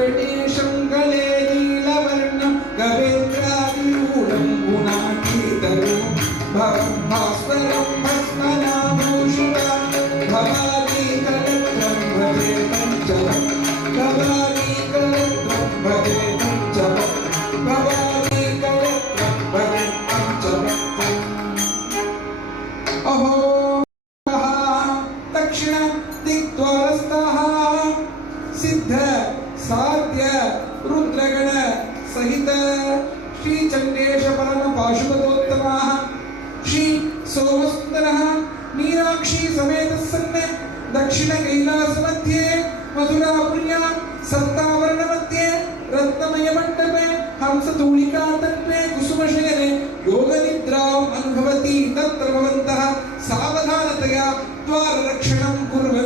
वेङ्कटेशं गले नीलवर्णं कवेन्द्रादिरूढं गुणातीतरूपं भास्वरं भस्मनाभूषितं भवानीकलत्रं भजे पञ्चवं भवानीकलत्रं भजे पञ्चवं भवानीकलत्रं भजे पञ्चवम् अहो दक्षिण दिग्द्वारस्थः सिद्ध साध्य रुद्रगण सहित श्री चंडेश परम पाशुपतोत्तमः श्री सोमसुंदरः मीनाक्षी समेत सन् दक्षिण कैलास मध्ये मधुरापुर्यां सप्तावरण मध्ये रत्नमय मंडपे हंसतूलिका तत्वे कुसुमशयने योगनिद्राम् अनुभवति तत्र भवन्तः सावधानतया द्वाररक्षणं कुर्वन्तु।